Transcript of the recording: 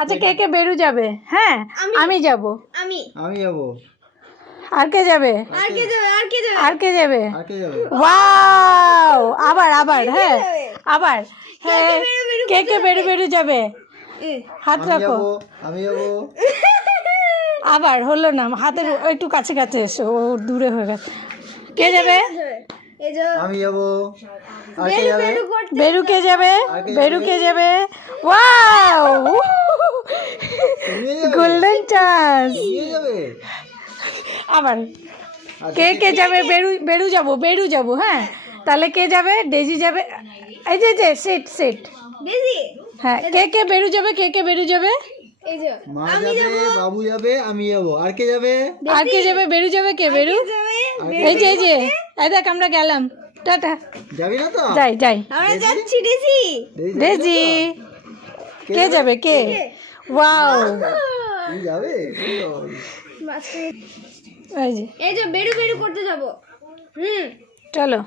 আচ্ছা কে কে বেরু যাবে? হ্যাঁ আমি যাব। আমি যাব। আর কে যাবে? আর কে যাবে? আর কে যাবে? আর কে যাবে? ওয়াও আবার আবার হ্যাঁ আবার হ্যাঁ কে কে বেরু বেরু যাবে? হাত আমি রাখো। যাব। আমি যাব। আবার হলো না, হাতের একটু কাছে কাছে এসো, ও দূরে হয়ে গেছে। কে যাবে? আমি যাব। আর কে যাবে? বেরু কে যাবে? আর কে বেরু যাবে? কে যাবে? ওয়াও তুমিও যাবে? Golden chance. তুমিও যাবে? আবার আচ্ছা, কে কে যাবে? বেরু বেরু যাবো, বেরু যাবো। হ্যাঁ তাহলে কে যাবে? ডেজি যাবে। এই যে সিট সিট। হ্যাঁ কে কে বেরু যাবে? কে কে বেরু যাবে? মা যাবে, বাবু যাবে, আমি যাব। আর কে যাবে? আর কে যাবে? বেরু যাবে। কে বেরু? এই যে এই দেখ আমরা গেলাম, টাটা। যাবি না তো? যাই যাই। ডেজি ডেজি কে কে যাবে? কে? ওয়াও তুই যাবে? এই যে বেরু বেরু করতে যাবো। চলো।